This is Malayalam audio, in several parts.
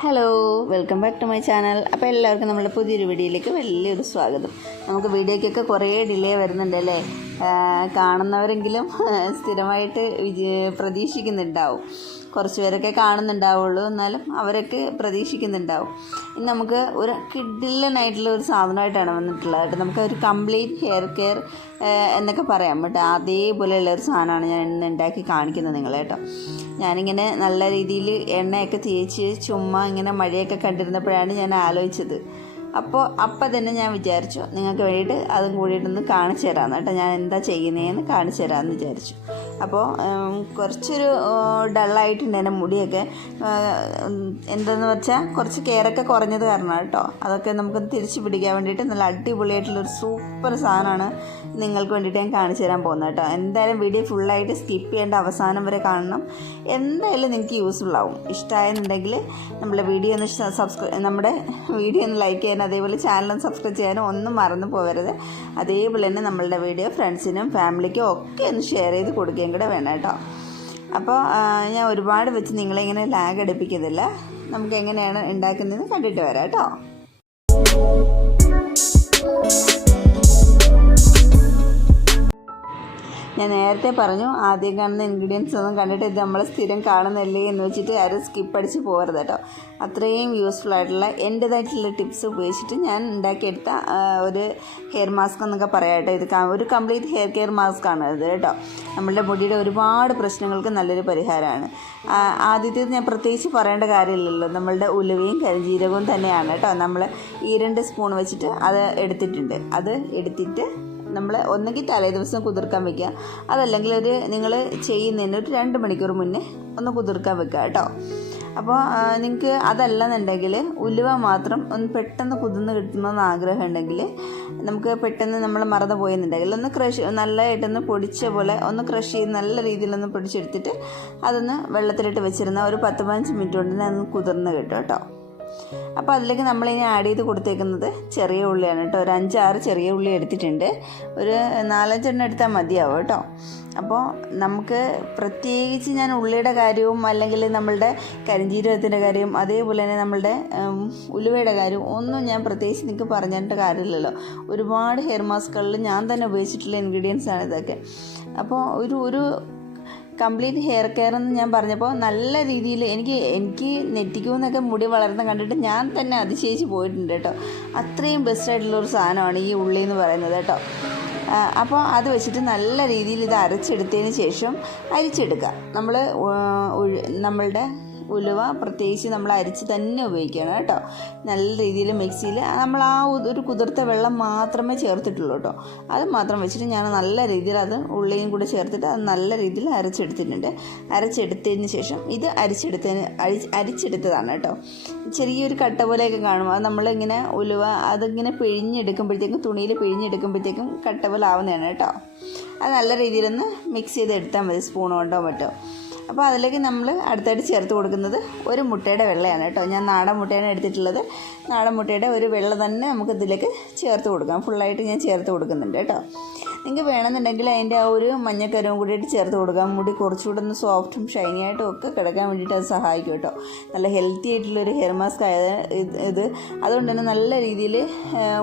Hello welcome back to my channel അപ്പോൾ എല്ലാവർക്കും നമ്മുടെ പുതിയൊരു വീഡിയോയിലേക്ക് വലിയൊരു സ്വാഗതം. നമുക്ക് വീഡിയോയ്ക്കൊക്കെ കുറേ ഡിലേ വരുന്നുണ്ട് അല്ലേ? കാണുന്നവരെങ്കിലും സ്ഥിരമായിട്ട് വിജ- പ്രതീക്ഷിക്കുന്നുണ്ടാവും. കുറച്ച് പേരൊക്കെ കാണുന്നുണ്ടാവുള്ളൂ. എന്നാലും അവരൊക്കെ പ്രതീക്ഷിക്കുന്നുണ്ടാവും. ഇനി നമുക്ക് ഒരു കിഡിലനായിട്ടുള്ള ഒരു സാധനമായിട്ടാണ് വന്നിട്ടുള്ളത്. കേട്ടോ നമുക്ക് ഒരു കംപ്ലീറ്റ് ഹെയർ കെയർ എന്നൊക്കെ പറയാം. ബട്ട് അതേപോലെയുള്ള ഒരു സാധനമാണ് ഞാൻ ഇന്ന് ഉണ്ടാക്കി കാണിക്കുന്നത് നിങ്ങളെ കേട്ടോ. ഞാനിങ്ങനെ നല്ല രീതിയിൽ എണ്ണയൊക്കെ തേച്ച് ചുമ്മാ ഇങ്ങനെ മഴയൊക്കെ കണ്ടിരുന്നപ്പോഴാണ് ഞാൻ ആലോചിച്ചത്. അപ്പോൾ അപ്പം തന്നെ ഞാൻ വിചാരിച്ചു നിങ്ങൾക്ക് വേണ്ടിയിട്ട് അതും കൂടിയിട്ടൊന്ന് കാണിച്ചു തരാമെന്ന് കേട്ടോ ഞാൻ എന്താ ചെയ്യുന്നതെന്ന് കാണിച്ചു തരാമെന്ന് വിചാരിച്ചു. അപ്പോൾ കുറച്ചൊരു ഡള്ളായിട്ടുണ്ട് എന്റെ മുടിയൊക്കെ. എന്തെന്ന് വെച്ചാൽ കുറച്ച് കെയറൊക്കെ കുറഞ്ഞത് കാരണം കേട്ടോ. അതൊക്കെ നമുക്ക് തിരിച്ചു പിടിക്കാൻ വേണ്ടിയിട്ട് നല്ല അടിപൊളിയായിട്ടുള്ളൊരു സൂപ്പർ സാധനമാണ് നിങ്ങൾക്ക് വേണ്ടിയിട്ട് ഞാൻ കാണിച്ചു തരാൻ പോകുന്നത് കേട്ടോ. എന്തായാലും വീഡിയോ ഫുള്ളായിട്ട് സ്കിപ്പ് ചെയ്യേണ്ട അവസാനം വരെ കാണണം. എന്തായാലും നിങ്ങൾക്ക് യൂസ്ഫുൾ ആവും. ഇഷ്ടമായെന്നുണ്ടെങ്കിൽ നമ്മുടെ വീഡിയോ ഒന്ന് സബ്സ്ക്രൈബ് നമ്മുടെ വീഡിയോ ഒന്ന് ലൈക്ക് ചെയ്യാനും അതേപോലെ ചാനലും സബ്സ്ക്രൈബ് ചെയ്യാനും ഒന്നും മറന്നു പോകരുത് അതേപോലെ തന്നെ നമ്മളുടെ വീഡിയോ ഫ്രണ്ട്സിനും ഫാമിലിക്കും ഒക്കെ ഒന്ന് ഷെയർ ചെയ്ത് കൊടുക്കുകയും കൂടെ വേണം കേട്ടോ. അപ്പോൾ ഞാൻ ഒരുപാട് വെച്ച് നിങ്ങളെ ഇങ്ങനെ ലാഗ് അടുപ്പിക്കുന്നില്ല നമുക്ക് എങ്ങനെയാണ് ഉണ്ടാക്കുന്നതെന്ന് കണ്ടിട്ട് വരാം കേട്ടോ. നേരത്തെ പറഞ്ഞു ആദ്യം കാണുന്ന ഇൻഗ്രീഡിയൻസ് ഒന്നും കണ്ടിട്ട് ഇത് നമ്മൾ സ്ഥിരം കാണുന്നില്ലേ എന്ന് വെച്ചിട്ട് ആരും സ്കിപ്പ് അടിച്ച് പോകരുത് കേട്ടോ. അത്രയും യൂസ്ഫുൾ ആയിട്ടുള്ള എന്റേതായിട്ടുള്ള ടിപ്സ് ഉപയോഗിച്ചിട്ട് ഞാൻ ഉണ്ടാക്കിയെടുത്ത ഒരു ഹെയർ മാസ്ക് എന്നൊക്കെ പറയാം കേട്ടോ. ഇത് ഒരു കംപ്ലീറ്റ് ഹെയർ കെയർ മാസ്ക് ആണ് ഇത് കേട്ടോ. നമ്മളുടെ മുടിയുടെ ഒരുപാട് പ്രശ്നങ്ങൾക്ക് നല്ലൊരു പരിഹാരമാണ്. ആദ്യത്തേത് ഞാൻ പ്രത്യേകിച്ച് പറയേണ്ട കാര്യമില്ലല്ലോ. നമ്മളുടെ ഉലുവയും കരിഞ്ജീരകവും തന്നെയാണ് കേട്ടോ. നമ്മൾ ഈ രണ്ട് സ്പൂൺ വെച്ചിട്ട് അത് എടുത്തിട്ടുണ്ട്. അത് എടുത്തിട്ട് നമ്മൾ ഒന്നെങ്കിൽ തലേ ദിവസം കുതിർക്കാൻ വെക്കുക. അതല്ലെങ്കിൽ ഒരു നിങ്ങൾ ചെയ്യുന്നതിന് ഒരു രണ്ട് മണിക്കൂർ മുന്നേ ഒന്ന് കുതിർക്കാൻ വെക്കുക കേട്ടോ. അപ്പോൾ നിങ്ങൾക്ക് അതല്ലെന്നുണ്ടെങ്കിൽ ഉലുവ മാത്രം ഒന്ന് പെട്ടെന്ന് കുതിർന്ന് കിട്ടണമെന്ന് ആഗ്രഹം ഉണ്ടെങ്കിൽ നമുക്ക് പെട്ടെന്ന് നമ്മൾ മറന്നു പോയെന്നുണ്ടെങ്കിൽ ഒന്ന് ക്രഷ് നല്ലതായിട്ടൊന്ന് പൊടിച്ച പോലെ ഒന്ന് ക്രഷ് ചെയ്ത് നല്ല രീതിയിലൊന്ന് പൊടിച്ചെടുത്തിട്ട് അതൊന്ന് വെള്ളത്തിലിട്ട് വെച്ചിരുന്ന ഒരു പത്ത് പതിനഞ്ച് മിനിറ്റ് കൊണ്ട് തന്നെ ഒന്ന് കുതിർന്ന് കിട്ടും കേട്ടോ. അപ്പോൾ അതിലേക്ക് നമ്മളിനി ആഡ് ചെയ്ത് കൊടുത്തേക്കുന്നത് ചെറിയ ഉള്ളിയാണ് കേട്ടോ. ഒരു അഞ്ചാറ് ചെറിയ ഉള്ളി എടുത്തിട്ടുണ്ട്. ഒരു നാലഞ്ചെണ്ണം എടുത്താൽ മതിയാവും കേട്ടോ. അപ്പോൾ നമുക്ക് പ്രത്യേകിച്ച് ഞാൻ ഉള്ളിയുടെ കാര്യവും അല്ലെങ്കിൽ നമ്മളുടെ കരിഞ്ജീരകത്തിന്റെ കാര്യവും അതേപോലെ തന്നെ നമ്മളുടെ ഉലുവയുടെ കാര്യവും ഒന്നും ഞാൻ പ്രത്യേകിച്ച് നിങ്ങൾക്ക് പറഞ്ഞിട്ട് കാര്യമില്ലല്ലോ. ഒരുപാട് ഹെയർ മാസ്കുകളിൽ ഞാൻ തന്നെ ഉപയോഗിച്ചിട്ടുള്ള ഇൻഗ്രീഡിയൻസ് ആണ് ഇതൊക്കെ. അപ്പോൾ ഒരു ഒരു കംപ്ലീറ്റ് ഹെയർ കെയർ എന്ന് ഞാൻ പറഞ്ഞപ്പോൾ നല്ല രീതിയിൽ എനിക്ക് എനിക്ക് നെറ്റിക്കുമെന്നൊക്കെ മുടി വളർന്ന് കണ്ടിട്ട് ഞാൻ തന്നെ അതിശയിച്ച് പോയിട്ടുണ്ട് കേട്ടോ. അത്രയും ബെസ്റ്റ് ആയിട്ടുള്ള ഒരു സാധനമാണ് ഈ ഉള്ളി എന്ന് പറയുന്നത് കേട്ടോ. അപ്പോൾ അത് വെച്ചിട്ട് നല്ല രീതിയിൽ ഇത് അരച്ചെടുത്തതിന് ശേഷം അരിച്ചെടുക്കുക. നമ്മൾ നമ്മളുടെ ഉലുവ പ്രത്യേകിച്ച് നമ്മൾ അരിച്ച് തന്നെ ഉപയോഗിക്കണം കേട്ടോ. നല്ല രീതിയിൽ മിക്സിയിൽ നമ്മൾ ആ ഒരു കുതിർത്ത വെള്ളം മാത്രമേ ചേർത്തിട്ടുള്ളൂ കേട്ടോ. അത് മാത്രം വെച്ചിട്ട് ഞാൻ നല്ല രീതിയിൽ അത് ഉള്ളിയും കൂടെ ചേർത്തിട്ട് അത് നല്ല രീതിയിൽ അരച്ചെടുത്തിട്ടുണ്ട്. അരച്ചെടുത്തതിന് ശേഷം ഇത് അരിച്ചെടുത്തതിന് അരി അരിച്ചെടുത്തതാണ് കേട്ടോ. ചെറിയൊരു കട്ട പോലെയൊക്കെ കാണും. അത് നമ്മളിങ്ങനെ ഉലുവ അതിങ്ങനെ പിഴിഞ്ഞെടുക്കുമ്പോഴത്തേക്കും തുണിയിൽ പിഴിഞ്ഞെടുക്കുമ്പോഴത്തേക്കും കട്ട പോലെ ആവുന്നതാണ് കേട്ടോ. അത് നല്ല രീതിയിലൊന്ന് മിക്സ് ചെയ്ത് എടുത്താൽ മതി സ്പൂൺ കൊണ്ടോ മറ്റോ. അപ്പോൾ അതിലേക്ക് നമ്മൾ അടുത്തായിട്ട് ചേർത്ത് കൊടുക്കുന്നത് ഒരു മുട്ടയുടെ വെള്ളയാണ് കേട്ടോ. ഞാൻ നാടൻ മുട്ടയാണ് എടുത്തിട്ടുള്ളത്. നാടൻ മുട്ടയുടെ ഒരു വെള്ള തന്നെ നമുക്ക് ഇതിലേക്ക് ചേർത്ത് കൊടുക്കാം. ഫുള്ളായിട്ട് ഞാൻ ചേർത്ത് കൊടുക്കുന്നുണ്ട് കേട്ടോ. നിങ്ങൾക്ക് വേണമെന്നുണ്ടെങ്കിൽ അതിന്റെ ആ ഒരു മഞ്ഞക്കരവും കൂടിയിട്ട് ചേർത്ത് കൊടുക്കാം. മുടി കുറച്ചുകൂടെ ഒന്ന് സോഫ്റ്റും ഷൈനി ആയിട്ടും ഒക്കെ കിടക്കാൻ വേണ്ടിയിട്ട് അത് സഹായിക്കും കേട്ടോ. നല്ല ഹെൽത്തി ആയിട്ടുള്ളൊരു ഹെയർ മാസ്ക് ആയത് ഇത് അതുകൊണ്ട് തന്നെ നല്ല രീതിയിൽ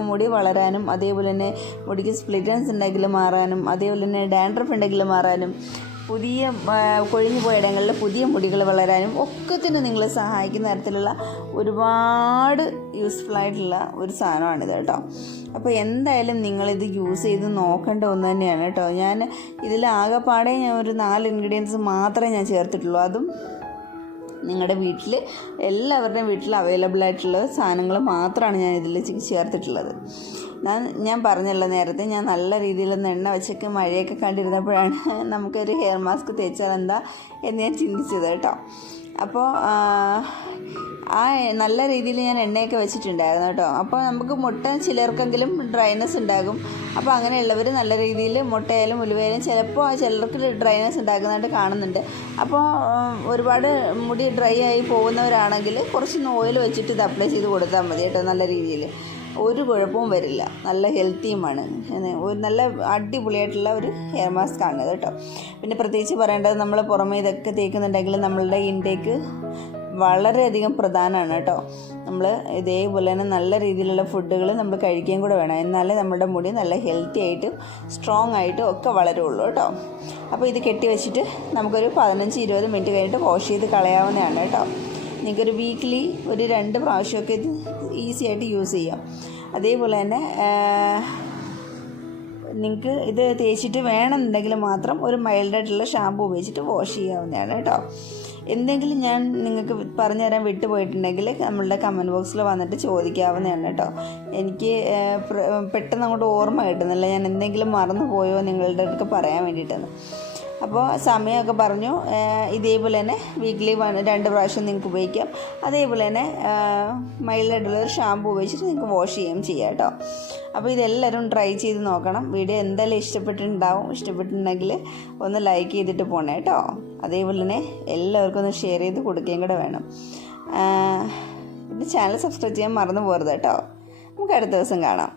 മുടി വളരാനും അതേപോലെ തന്നെ മുടിക്ക് സ്പ്ലിറ്റൻസ് ഉണ്ടെങ്കിൽ മാറാനും അതേപോലെ തന്നെ ഡാൻഡ്രഫ് ഉണ്ടെങ്കിൽ മാറാനും പുതിയ കൊഴിഞ്ഞു പോയ ഇടങ്ങളിൽ പുതിയ മുടികൾ വളരാനും ഒക്കെ തന്നെ നിങ്ങളെ സഹായിക്കുന്ന തരത്തിലുള്ള ഒരുപാട് യൂസ്ഫുൾ ആയിട്ടുള്ള ഒരു സാധനമാണിത് കേട്ടോ. അപ്പോൾ എന്തായാലും നിങ്ങളിത് യൂസ് ചെയ്ത് നോക്കേണ്ട ഒന്ന് തന്നെയാണ് കേട്ടോ. ഞാൻ ഇതിൽ ആകെപ്പാടെ ഞാൻ ഒരു നാല് ഇൻഗ്രീഡിയൻസ് മാത്രമേ ഞാൻ ചേർത്തിട്ടുള്ളൂ. അതും നിങ്ങളുടെ വീട്ടിൽ എല്ലാവരുടെയും വീട്ടിൽ അവൈലബിൾ ആയിട്ടുള്ള സാധനങ്ങൾ മാത്രമാണ് ഞാൻ ഇതിൽ ചേർത്തിട്ടുള്ളത്. ഞാൻ ഞാൻ പറഞ്ഞല്ലോ നേരത്തെ ഞാൻ നല്ല രീതിയിലൊന്ന് എണ്ണ വെച്ചൊക്കെ മഴയൊക്കെ കണ്ടിരുന്നപ്പോഴാണ് നമുക്കൊരു ഹെയർ മാസ്ക് തേച്ചാൽ എന്താ എന്ന് ഞാൻ ചിന്തിച്ചത് കേട്ടോ. അപ്പോൾ ആ, നല്ല രീതിയിൽ ഞാൻ എണ്ണയൊക്കെ വെച്ചിട്ടുണ്ടായിരുന്നു കേട്ടോ. അപ്പോൾ നമുക്ക് മുട്ട ചിലർക്കെങ്കിലും ഡ്രൈനസ് ഉണ്ടാകും. അപ്പോൾ അങ്ങനെയുള്ളവർ നല്ല രീതിയിൽ മുട്ടയായാലും ഉലുവയായാലും ചിലപ്പോൾ ആ ചിലർക്ക് ഡ്രൈനസ് ഉണ്ടാക്കുന്നതായിട്ട് കാണുന്നുണ്ട്. അപ്പോൾ ഒരുപാട് മുടി ഡ്രൈ ആയി പോകുന്നവരാണെങ്കിൽ കുറച്ച് ഓയിൽ വെച്ചിട്ട് ഇത് അപ്ലൈ ചെയ്ത് കൊടുത്താൽ മതി കേട്ടോ നല്ല രീതിയിൽ. ഒരു കുഴപ്പവും വരില്ല. നല്ല ഹെൽത്തിയുമാണ്. ഒരു നല്ല അടിപൊളിയായിട്ടുള്ള ഒരു ഹെയർ മാസ്ക് ആണ് കേട്ടോ. പിന്നെ പ്രത്യേകിച്ച് പറയേണ്ടത് നമ്മൾ പുറമേ ഇതൊക്കെ തേക്കുന്നുണ്ടെങ്കിൽ നമ്മളുടെ ഇൻടേക്ക് വളരെയധികം പ്രധാനമാണ് കേട്ടോ. നമ്മൾ ഇതേപോലെ തന്നെ നല്ല രീതിയിലുള്ള ഫുഡുകൾ നമ്മൾ കഴിക്കുകയും കൂടെ വേണം. എന്നാലേ നമ്മുടെ മുടി നല്ല ഹെൽത്തി ആയിട്ടും സ്ട്രോങ് ആയിട്ടും ഒക്കെ വളരുള്ളൂ കേട്ടോ. അപ്പോൾ ഇത് കെട്ടി വെച്ചിട്ട് നമുക്കൊരു പതിനഞ്ച് ഇരുപത് മിനിറ്റ് കഴിഞ്ഞിട്ട് വാഷ് ചെയ്ത് കളയാവുന്നതാണ് കേട്ടോ. നിങ്ങൾക്കൊരു വീക്ക്ലി ഒരു രണ്ട് പ്രാവശ്യമൊക്കെ ഇത് ഈസി ആയിട്ട് യൂസ് ചെയ്യാം. അതേപോലെ തന്നെ നിങ്ങൾക്ക് ഇത് തേച്ചിട്ട് വേണമെന്നുണ്ടെങ്കിൽ മാത്രം ഒരു മൈൽഡായിട്ടുള്ള ഷാമ്പു ഉപയോഗിച്ചിട്ട് വാഷ് ചെയ്യാവുന്നതാണ് കേട്ടോ. എന്തെങ്കിലും ഞാൻ നിങ്ങൾക്ക് പറഞ്ഞു തരാൻ വിട്ടുപോയിട്ടുണ്ടെങ്കിൽ നമ്മളുടെ കമന്റ് ബോക്സിൽ വന്നിട്ട് ചോദിക്കാവുന്നതാണ് കേട്ടോ. എനിക്ക് പെട്ടെന്ന് അങ്ങോട്ട് ഓർമ്മ കിട്ടുന്നില്ല. ഞാൻ എന്തെങ്കിലും മറന്നു പോയോ നിങ്ങളുടെ അടുത്ത് പറയാൻ വേണ്ടിയിട്ടാണ്. അപ്പോൾ സമയമൊക്കെ പറഞ്ഞു. ഇതേപോലെ തന്നെ വീക്ക്ലി രണ്ട് പ്രാവശ്യം നിങ്ങൾക്ക് ഉപയോഗിക്കാം. അതേപോലെ തന്നെ മൈൽഡായിട്ടുള്ള ഒരു ഷാമ്പു ഉപയോഗിച്ചിട്ട് നിങ്ങൾക്ക് വാഷ് ചെയ്യുകയും ചെയ്യാം കേട്ടോ. അപ്പോൾ ഇതെല്ലാവരും ട്രൈ ചെയ്ത് നോക്കണം. വീഡിയോ എന്തായാലും ഇഷ്ടപ്പെട്ടിട്ടുണ്ടാവും. ഇഷ്ടപ്പെട്ടിട്ടുണ്ടെങ്കിൽ ഒന്ന് ലൈക്ക് ചെയ്തിട്ട് പോണേ കേട്ടോ. അതേപോലെ തന്നെ എല്ലാവർക്കും ഒന്ന് ഷെയർ ചെയ്ത് കൊടുക്കുകയും കൂടെ വേണം. പിന്നെ ചാനൽ സബ്സ്ക്രൈബ് ചെയ്യാൻ മറന്നു പോകരുത് കേട്ടോ. നമുക്ക് അടുത്ത ദിവസം കാണാം.